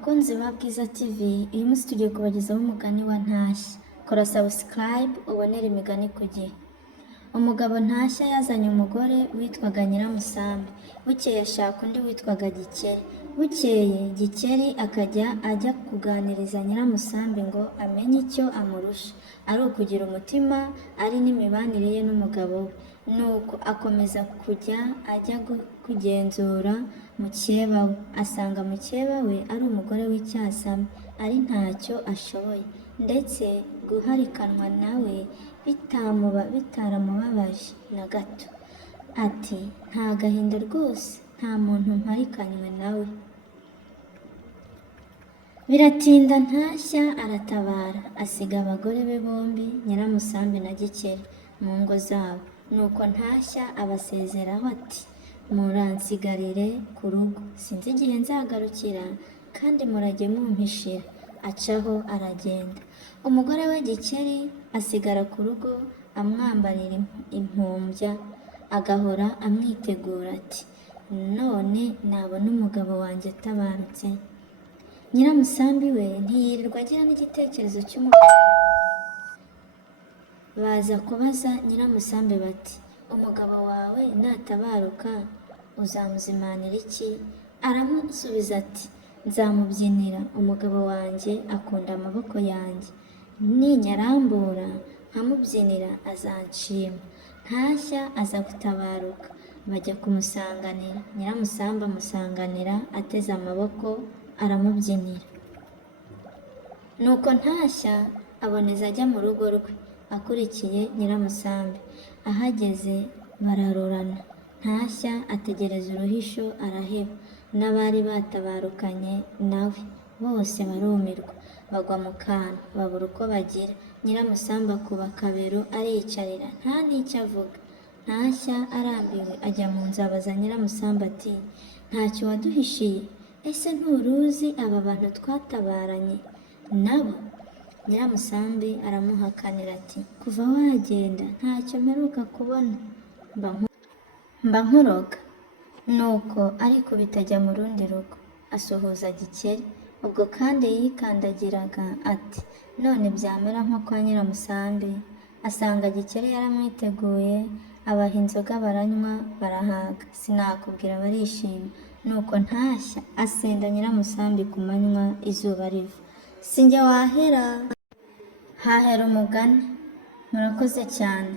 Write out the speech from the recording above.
Bakunzi ba Bwiza TV, uyu munsi tugiye kubagezaho umugani wa Ntashya. Kora subscribe ubonere imigani ku gihe. Umugabo Ntashya yazanye umugore witwaga Nyiramusambi. Bukeye ashaka undi witwaga Gikeri. Bukeye Gikeri akajya ajya kuganiriza Nyiramusambi ngo amenye icyo amurusha, ari ukugira umutima, ari n'imibanire ye n'umugabo we. Nuko akomeza kujya ajya kugenzura mukeba we, asanga mukeba we ari umugore w'icyasame, ari ntacyo ashoboye, ndetse guharikanwa nawe bitaramubabaje na gato. Ati nta gahinda rwose, nta muntu mparikanywe nawe. Biratinda Ntashya aratabara, asiga abagore be bombi, Nyiramusambi na Gikeri, mu ngo zabo. Nuko Ntashya abasezeraho ati muransigarire ku rugo, sinzi igihe nzagarukira, kandi murajye mumpishira. Acaho aragenda. Umugore we Gikeri asigara ku rugo amwambarira impumbya, agahora amwitegura ati none nabona umugabo wanjye atabarutse. Nyiramusambi we ntiyirirwa agira n'igitekerezo cy'umugabo. Baza kubaza Nyiramusambi bati umugabo wawe natabaruka uzamuzimanira iki? Aramusubiza ati nzamubyinira, umugabo wanjye akunda amaboko yanjye, ninyarambura nkamubyinira azanshima. Ntashya aza gutabaruka, bajya kumusanganira. Nyiramusambi amusanganira ateze amaboko, aramubyinira. Nuko Ntashya aboneza ajya mu rugo rwe akurikiye Nyiramusambi. Ahageze bararorana. Ntashya ategereza uruhisho araheba, n'abari batabarukanye nawe bose barumirwa, bagwa mu kantu babura uko bagira. Nyiramusambi akuba akabero ariyicarira, nta n'icyo avuga. Ntashya arambiwe ajya mu nzu abaza Nyiramusambi ati ntacyo waduhishiye? Ese nturuzi aba bantu twatabaranye nabo? Nyiramusambi aramuhakanira ati kuva wagenda ntacyo mperuka kubona, mba nkuroga. Nuko arikubita ajya mu rundi rugo asuhuza Gikeri. Ubwo kandi yikandagiraga ati none byamera nko kwa Nyiramusambi. Asanga Gikeri yaramwiteguye, abaha inzoga baranywa barahaga, sinakubwira barishima. Nuko Ntashya asenda Nyiramusambi ku manywa izuba riva. Sinjye wahera hahera umugani. Murakoze cyane.